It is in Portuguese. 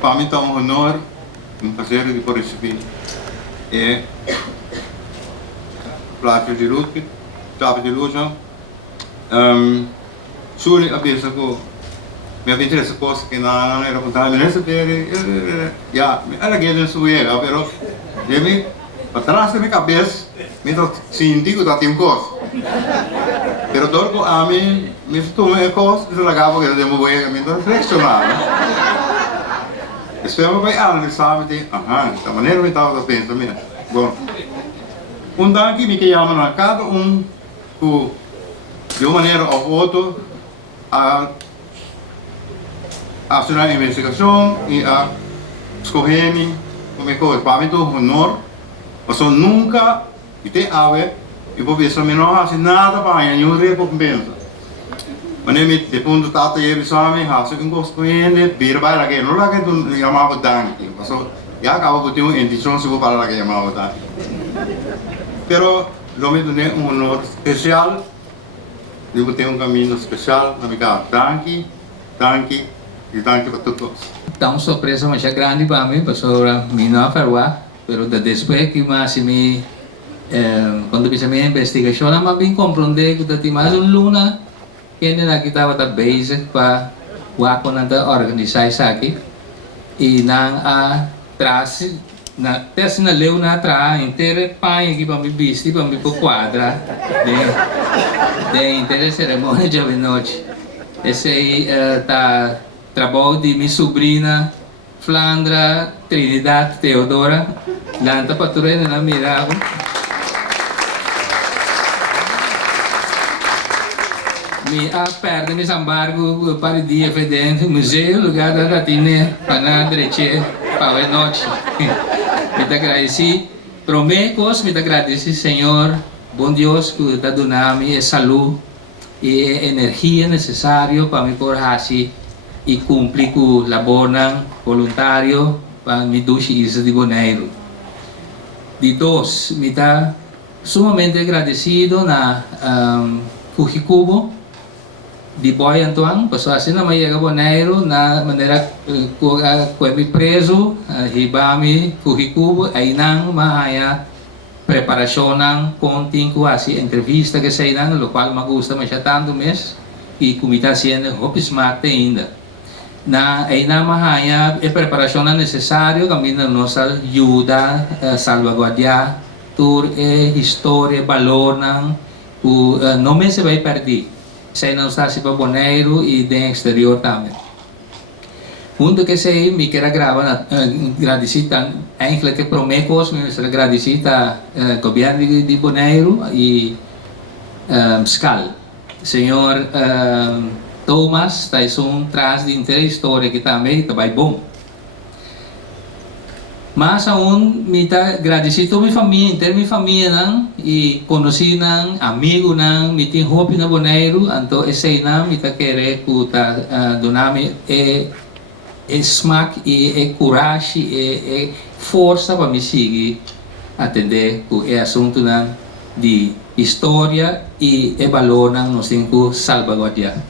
Para mim está um honor, um prazer de poder receber e prazer de luta, sabe de luta. Suli a pensa que me avventare essa cosa che non era contata nel sapere, ja, era che non suera, però mi atrás da minha cabeça, me tô sentindo que tem coisa. Pero dopo a mim, me tomei a coisa, se lagava que eu demo boia, me tô reflexionando. Espero vai analisar, de, da maneira me estava pensando, mesmo. Bom, danke me que chamam a cada que de uma maneira ou outra a fazer uma investigação e a escolher como é que para mim é um honor, mas eu nunca até ave e vou ver se eu não faço nada para nenhum recompensa. Mas de ponto tata e bisame faço um gosto com ele, vir para lá que não lá que tu chamava danke, mas eu já acabo de ter uma intenção se vou para lá que chamava danke. Pero lo me deu um honor especial. Eu tenho caminho especial na minha casa. Danke e danke para todos. Então, surpresa muito grande para mim, para mim não falar, pero depois que quando fiz a minha investigação, eu bem compreender que tinha mais luna que ainda que estava basic para organizar isso aqui e não traz na testa na leu na atrás inteira pai aqui para me vestir para me pôr quadra de inteira cerimônia de noite. Esse aí tá trabalho de minha sobrinha Flandra Trinidad Teodora lanta patrulha na Mirago. Mi perde mi sambargo para dia fedente museu lugar da tine para direita para a noite. Me agradeci, promecos, me agradeci, Senhor, bom Deus, que está dando me saúde e energia necessária para me poder fazer e cumprir com o labor voluntário para me deixar isso de Bonaire. De dois, me está sumamente agradecido na Fujicubo, de Boy Antoine, pasó así na Maya Bonaire, na maneira que me preso, hibami, Fujicubo, aí nang mahaya preparação ng konting kuwasi entrevista que sei nang, lo qual me gusta mas tanto mes, e kumita siya hopismate ainda. Na aí na mahaya e preparação necessário kami na nossa ajuda salvaguardiar tur história valor nang não me se vai perder. Sei não está se para Bonaire e de exterior também. Junto que sei me quero gravar agradecer eigenlijk que promecos me agradecer governo de Bonaire e Scal. Senhor Thomas Tyson traz de interesse história que também vai bom. Mas aún me agradecer toda minha família, inteira minha família nang e conheci nang amigo nang me tem hope na Bonaire, então esse nang me querer kuta donami smack e coragem e força para me seguir atender com o assunto de história e valor nang nos tem que salvaguardar.